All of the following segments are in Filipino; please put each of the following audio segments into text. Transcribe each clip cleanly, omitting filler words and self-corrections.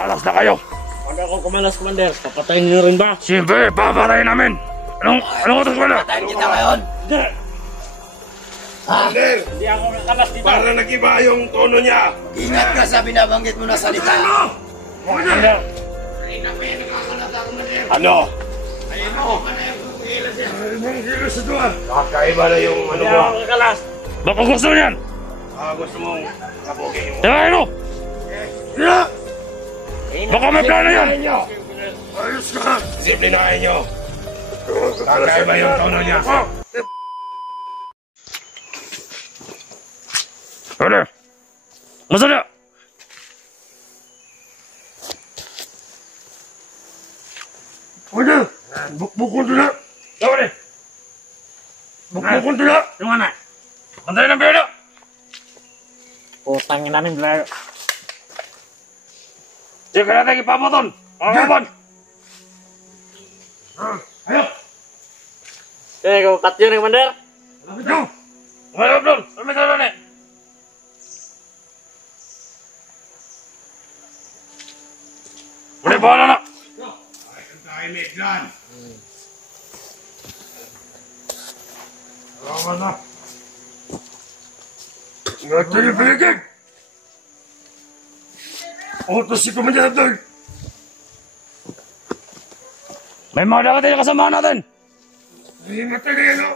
Alas na kayo. Pag ako kumalas, Commander, papatayin niyo rin ba? Siyempre, papatayin namin. Anong utos ko na? Patayin kita ngayon. Hindi. Commander, Hindi ako nakalas dito. para nag-iba yung tono niya. Ingat ka sa binabanggit mo na salita. Commander. Ano? Kakaiba na yung ano Hindi mo. ako nakalas. Baka gusto niyan. Gusto mong kabukin mo. Tirahin mo. Yeah! Baka may plano yan. Ayos ka! Disiplinahin nyo. Kakaiba yung tono niya. Ano? Masaya. Ano? Bukbukon to na. Gawin eh. Bukbukon to na. Yung mana? Pantay ng pera. Putangin namin, Blair. Di ka natin ipapaton. Mga kapan. Ayo! Sige, kapat yun, Commander. Lapit nyo! Mga Abdul. Ano may talo na? Muli bahala na. Tahimik dyan. Salamat na. Ingat kayo paligid. Utos si Commander Abdul. May mga dapat tayo kasama natin. Ingat kayo, no?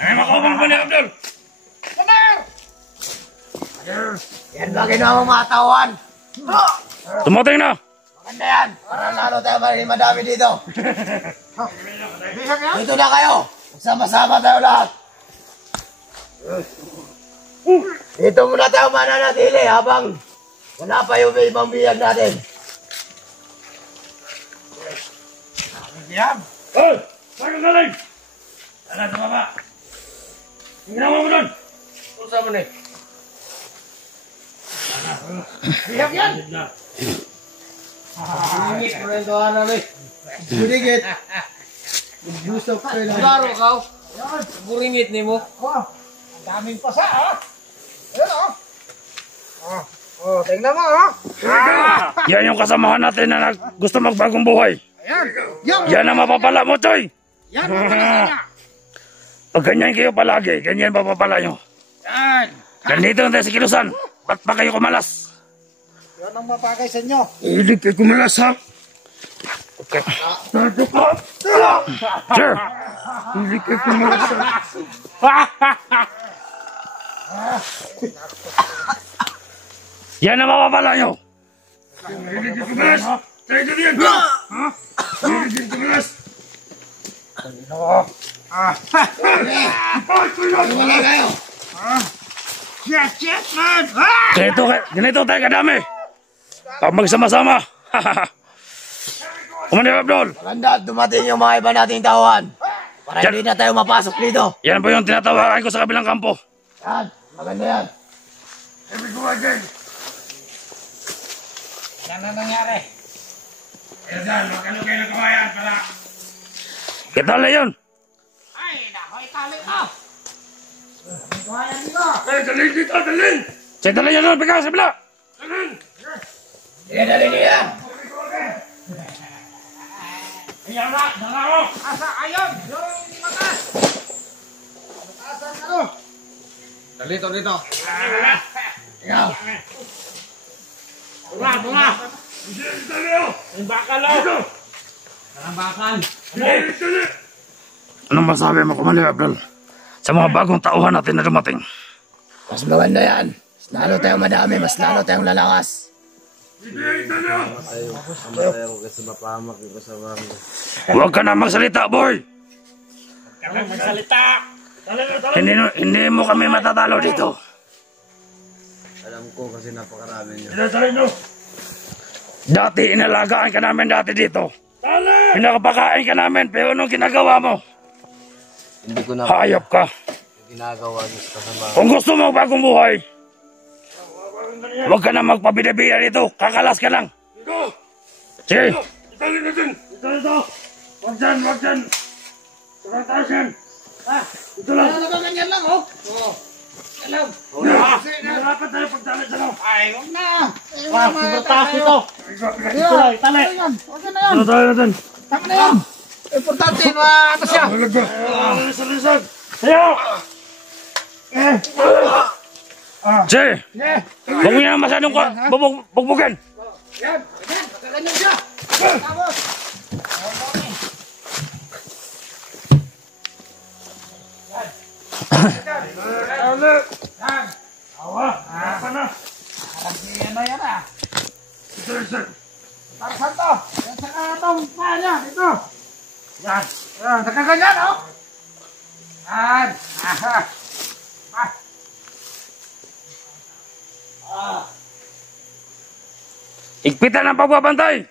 Ay, makawang pa ni Abdul. Yan ba ginawa mga tawan? Tumating na. Maganda yan. Para lalo tayo madami dito. Dito na kayo. Sama-sama tayo lahat. Dito muna tayo mananatili habang wala pa yung ibang biyag natin. Hoy! Saan ka galing? Tara, sa baba. Ang ginawa mo doon? Pusa mo na eh. Biyag yan! Bingit mo rin doon namin. Buringit. Gusto ko rin. Klaro ka. Buringit ni mo. Ang daming pasa, ha? Ayan, ha? Oh, tingnan mo, ha? Yan yung kasamahan natin na gusto magbagong buhay. Yan ang mapapala mo, Choy. Yan ang pala niya. Pag ganyan kayo palagi, ganyan mapapala nyo. Yan. Ganito na tayo sa kilusan. Ba't pa kayo kumalas? Yan ang mapagay sa inyo. Hindi kayo kumalas, ha? Okay. Tato ka! Sure. Hindi kayo kumalas, ha? Yan ang mapapala nyo. Hindi kayo kumalas! Tayo ka diyan, ha? Hindi kayo kumalas! Wala kayo. Ganito tayo kadami. Pag magsama-sama. Commander Abdul. Maganda, dumating yung mga iba nating tauhan. Para hindi na tayo mapasok dito. Yan po yung tinatawakan ko sa kabilang kampo. Yan, maganda yan. Sabi ko nga dyan. Yan ang nangyari. Elzan, magkano kayo ng kawayan para... Kitala yun. Ay, nako, itali ka. Kuhayan dito. Eh, dalhin dito, dalhin! Sige, tala yan doon. Pagka sa bila. Dalhin! Sige, dali niyo yan. Ayan na. Dala ko. Asa, ayun. Yung matas. Matasan ano? Dito. Ikaw. Bunga! Dalhin! Yung bakal, oh! Dito! Ang bakal! Dalhin! Anong masabi mo, Commander Abdul? Sa mga bagong tauhan natin na dumating. Mas maganda yan. Mas lalo tayong madami, mas lalo tayong lalakas. Huwag ka na magsalita, boy. Kami magsalita! Hindi mo kami matatalo dito. Alam ko kasi napakarami niyo. Dalhin nyo! Dati inalagaan ka namin dati dito. Pinakapakain ka namin, pero anong ginagawa mo? Hindi ko na Hayop ka. ginagawa niyo sa kasama. Kung gusto mo bagong buhay, huwag ka na magpabida-bida dito. Kakalas ka lang. Sige. Ito. Wag dyan. Sarang taas yan. Ito lang. Ganyan lang, oh. Alam. Dapat tayo pagdala dyan. Ay, huwag na. Sobrang taas ito. Ito lang, itali. Huwag na yan. Ano tayo natin? Tama na yan. Importante, ano siya. Salisag. Sayo! Sige. Huwag mo yan masyadong bugbugan. Yan. Ganyan siya. Tapos. Apa na? Yan ah. Para saan to? Yan sa itong paa niya. Ito. Yan. Nakaganyan, oh. Yan. Igpitan ang pagbabantay.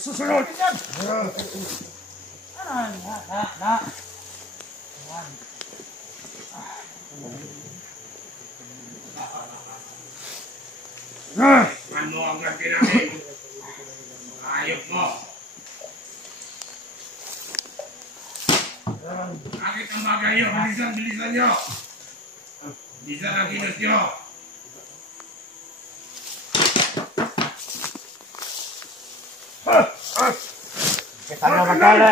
Susunod. Ano ang ganti namin? Ayop mo. Bakit ang bagay nyo? Bilisan nyo. Bilisan ang kilos nyo. Kita nyo magkala.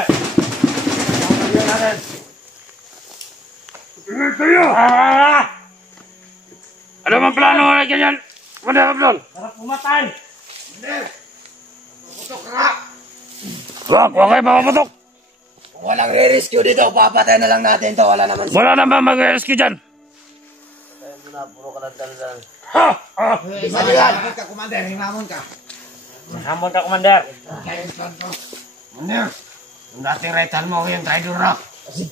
Tingnan kayo. Ano bang plano na ganyan? Wala ka plon. Harap pumatay. Wag kayo mamapatok. Kung walang re-rescue dito, papatay na lang natin to. Wala naman Wala naman mag-rescue dyan. Tayo muna, puro ka lang talagang. Isa na yan. Hamon ka, Commander. Himamon ka. Hamon ka, Commander. Commander. Yung dating right hand mo, yung Tridor Rock.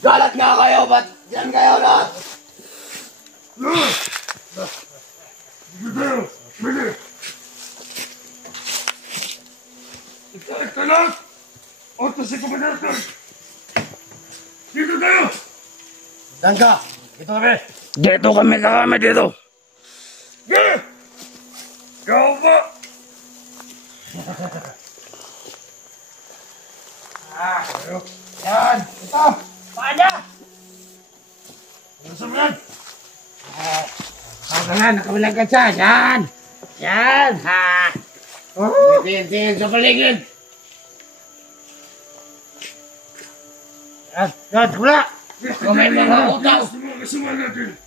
Galat nga kayo, ba't yan kayo lahat? Ito lang. Oto si Commander. Dito tayo. Dan ka. Ito kami. Dito kami dito. Ikaw ba? Yan. Ito. Paa niya. Gusto mo yan? Ganyan, nakawalang ka siya. Yan. Yan. Ha. Oh. Tingin sa paligid. Yan, wala. Kung may mga utaw. Gusto mo natin.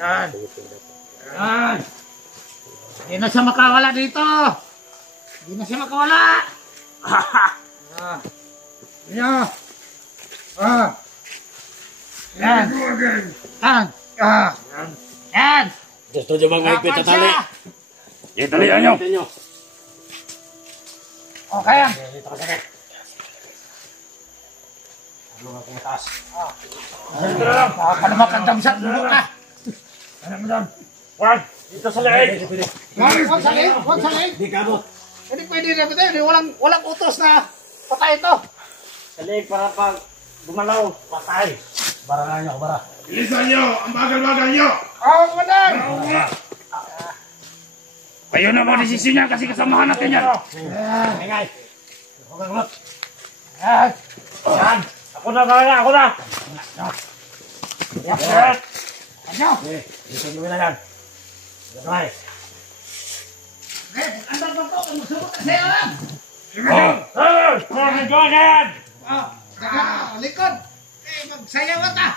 Yan. Yan. Hindi na siya makawala dito. Hindi na siya makawala. Yan. Yan. Yan. Yan. Gusto nyo bang maigpit sa tali? Italian nyo. Okay yan. Nakakalamak ang damsat. Lulok ka. Wag! Dito sa leeg! Huwag sa leeg. Huwag sa leeg. Di kabot! Hindi pwede na ito. Walang utos na patay ito. Sa leeg para pag gumalaw, patay! Bara na nyo, bara! Bilisan nyo. Ang bagal-bagal nyo. Oh, Commander. Kayo na mo desisyon niya kasi kasamahan natin yan. Ingay! Yan. Yan! Ako na! Yan! Ano? Dito nyo na yan! Gagawin! Ano ba ito? Magsuot na sa'yo lang. Mga ganyan! Likod. Magsayaw at ah.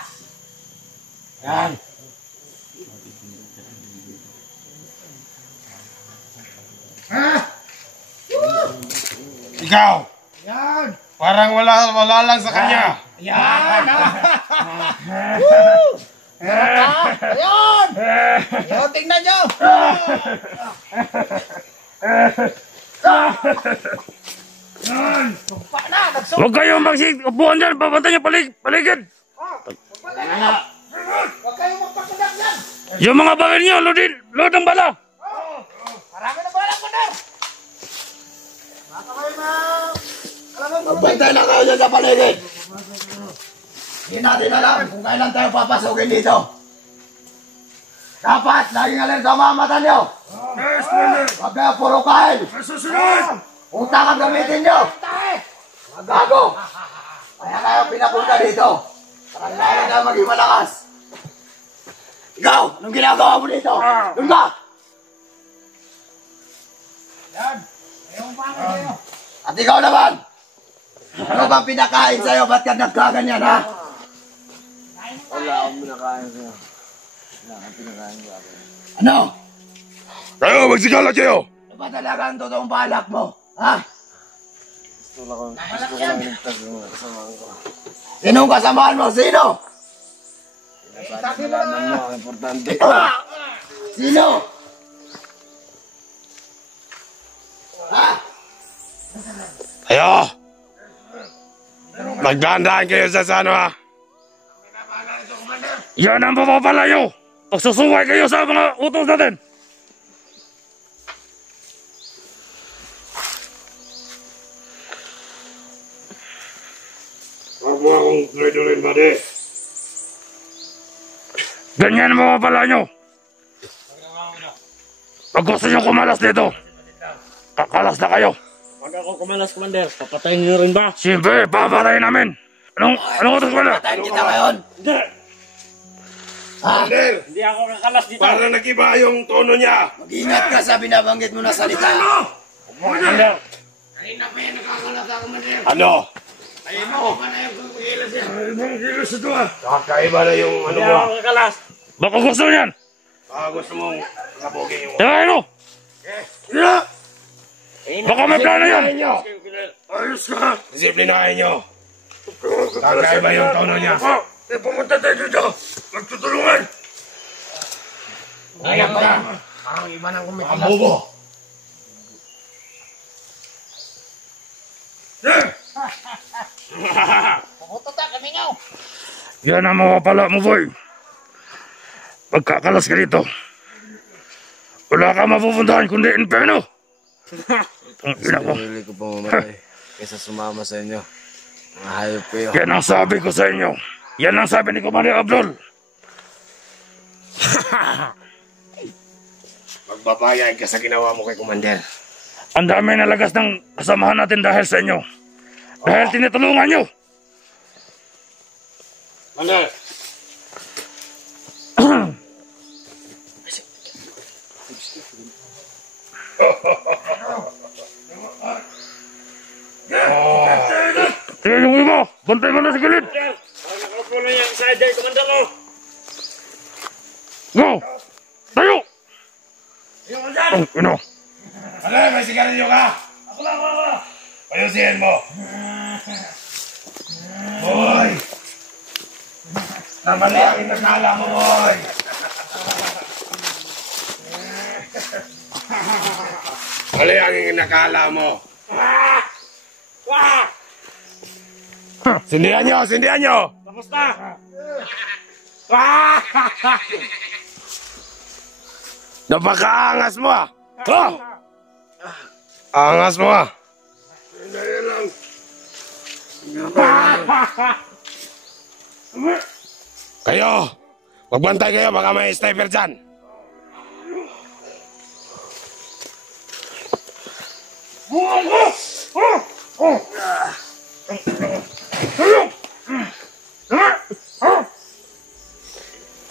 Yan! Ikaw. Yan. Parang wala lang sa kanya. Yan. Woo! Ayun. Ayun, tingnan nyo. Sumpa na. Nagsumpa. Huwag kayong magsiupuan dyan. Babantay nyo paligid. Huwag kayong magpakudak yan. Yung mga bakil nyo, load ng bala. Marami na bala ko na. Baka kayo na. Alam mo, Magbantay lang kayo dyan sa paligid. Hindi natin alam kung kailan tayo papasukin dito. Dapat, laging alerto ang mga mata nyo. Yes, Commander! Huwag kayo puro kain. Susunod! Utak ang gamitin nyo. Mga gago. Kaya kayo pinapunta dito. Para lalo tayo maging malakas. Ikaw, anong ginagawa mo dito? Doon ka! At ikaw naman! Ano bang pinakain sa'yo? Ba't ka nagkaganyan, ha? Wala akong pinakain sa'yo. Wala akong pinakain sa akin. Ano? Kayo, magsigala kayo! Ano ba talaga ang totoong balak mo? Ha? Gusto ko lang ligtas yung mga kasamahan ko. Sinong kasamahan mo? Sino? Para malaman mo, ang importante. Sino? Ha? Kayo! Magdahan-dahan kayo sa ano ha? Yan ang papapalayo. Pagsusuway kayo sa mga utos natin. Huwag mo akong tuloy-tuloy, buddy. Ganyan ang mapapala nyo. Pag gusto nyo kumalas dito, kakalas na kayo. Pag ako kumalas, Commander, papatayin niyo rin ba? Siyempre, papatayin namin. Anong utos mo na? Patayin kita ngayon. Hindi! Commander! Hindi ako kakalas dito. Para nag-iba yung tono niya. Mag-ingat ka sa binabanggit mo na salita. Commander! Ano? Ay, mga kilos ito ah. Kakaiba na yung ano Hindi mo. ako kakalas. Baka gusto niyan. Gusto mong kabugin yung... Teka, ano? Baka may plano yan. Ayos ka! Disiplinahin nyo. Kakaiba yung tono niya. Pumunta tayo dito. Magtutulungan. Ayan ka. Parang iba nang kumitilas. Bobo! Yan ang mapapala mo, boy. Pagkakalas ka dito, wala ka mapupuntahan kundi inferno. Ang ina ko. Sarili ko pa mamatay. Kaysa sumama sa inyo. Mga hayop kayo. Yan ang sabi ko sa inyo. Yan ang sabi ni Commander Abdul. Magbabayad ka sa ginawa mo kay Commander. Ang dami nalagas ng kasamahan natin dahil sa inyo. Dahil tinutulungan nyo. Commander! Sige yung iba, bantay mo na sa gilid. Nakakapo na yung side day, Commander ko. Go! Tayo! Ang ina. Ano, may sigarilyo ka? Ako lang. Ayusin mo. Boy! Namali ang inakala mo, boy! Mali ang inakala mo. Sindihan nyo! Sindihan nyo! Tapos na. Napakaangas mo ah! Oh! Angas mo ah! Kayo! Magbantay kayo, baka may sniper dyan!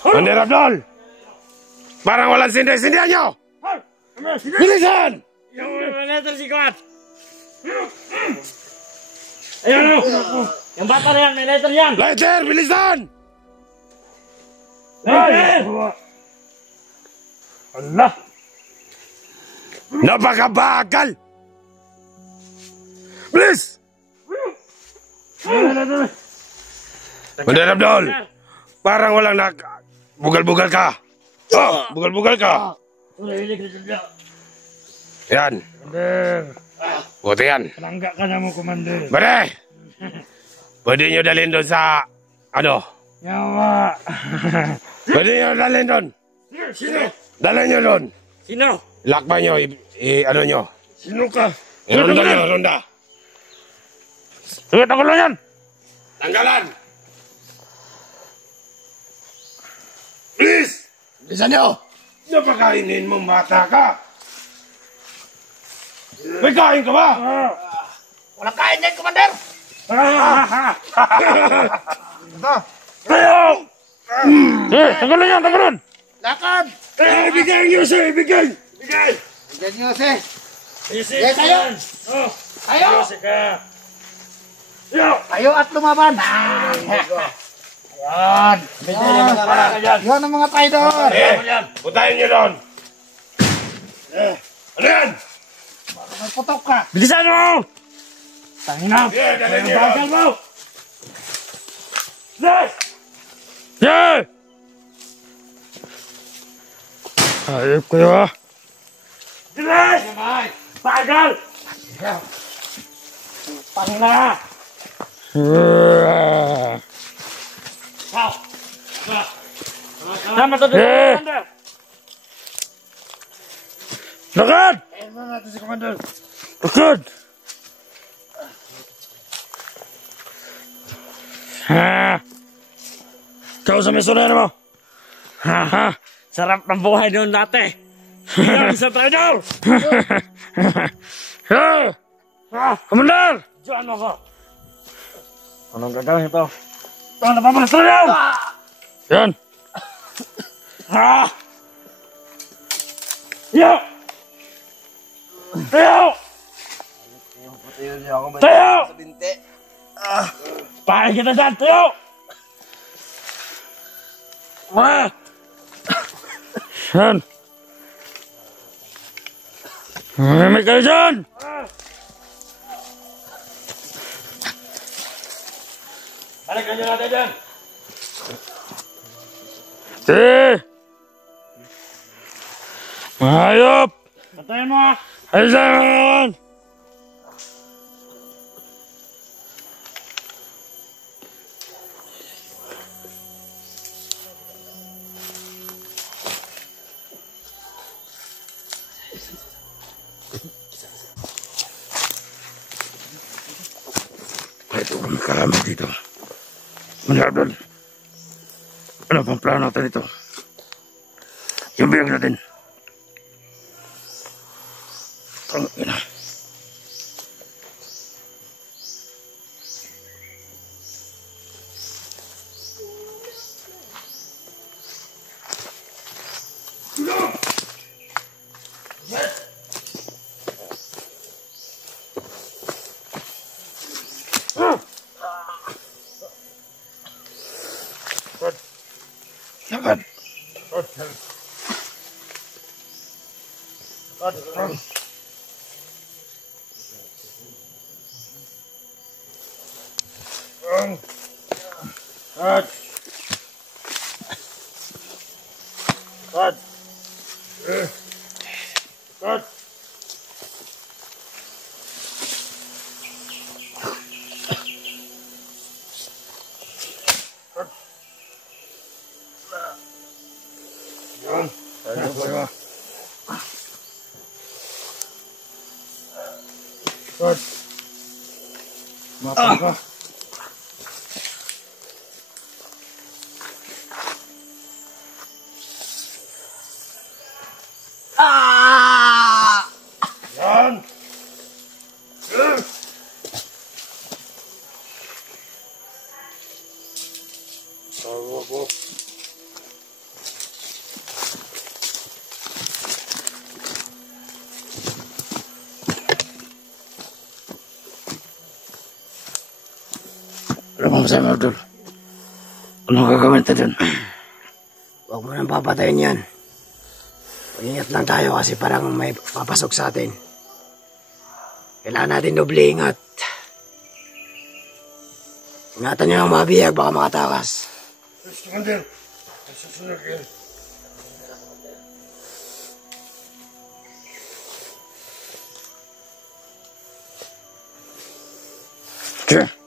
Commander Abdul! Parang walang sindihan nyo! Bilisan! Yung letter si Kuat. Ayun o. Yung bata na yan, may letter yan. Lighter! Bilisan! Letter! Allah! Napakabagal! Bilis! Commander Abdul! Parang walang bugal-bugal ka! Oh! Bugal-bugal ka! Yan! Commander, Buti yan! palangga ka na mo, Commander. Bare! Pwede nyo dalhin doon sa... Ano? Yawa. Pwede nyo dalhin doon! Sino? Dalhin nyo doon! Sino? Lakban nyo, ano nyo? Sino ka? Ronda nyo, ronda! Sige, tanggal lang yan. Tanggalan! Bisa nyo! Napakainin mo, bata ka! May kain ka ba? Walang kain yan, Commander! Tayo! Tagalon yan, tagalon! Lakad! Ibigay niyo siya, ibigay! Ibigay! Diyan nyo si. Isip Yes, tayo! Oh, Tayo! isip ka. Tayo at lumaban! Ayan! Yun ang mga traidor! Butayin niyo doon! Ano yan? May putok ka! Bilisan mo! Tangina! Dali niyo Bagal doon! mo! Yes! Yeah! Ayop kayo ah! Bilis! Bagal! Tangina! Sama to dito, Commander! Lakad! Ayun na natin si Commander. Lakad! Ha! Kau sa misunero mo! Ha ha! Sarap ng buhay doon dati! Yan sa traidor! Commander! Diyan mo ko! Anong gagawin ito? Ito ang napapalas na yan! Yan! Ha! Yo! Tayo! Tayo niyo ako. Tayo! Sa binte. Pahay kita dyan! Tayo! Ah! Yan! May kayo dyan! Balikan nyo natin dyan! Mahayop! Patayin mo ah! Ayos na naman! Ito kami karami dito. Manhadol. Ano pang plano natin ito? Yung biyag natin. Ang ina. Sakat. Maafkan ka. Yan. Tawa ko. Alam mo sa'yo, Abdul. Anong gagawin natin dun? Huwag mo nang papatayin yan. Ingat lang tayo kasi parang may papasok sa atin. Kailangan natin doble ingat. Ingatan nyo ang mabiyag, baka makatakas. Commander, susunod yan. Sure.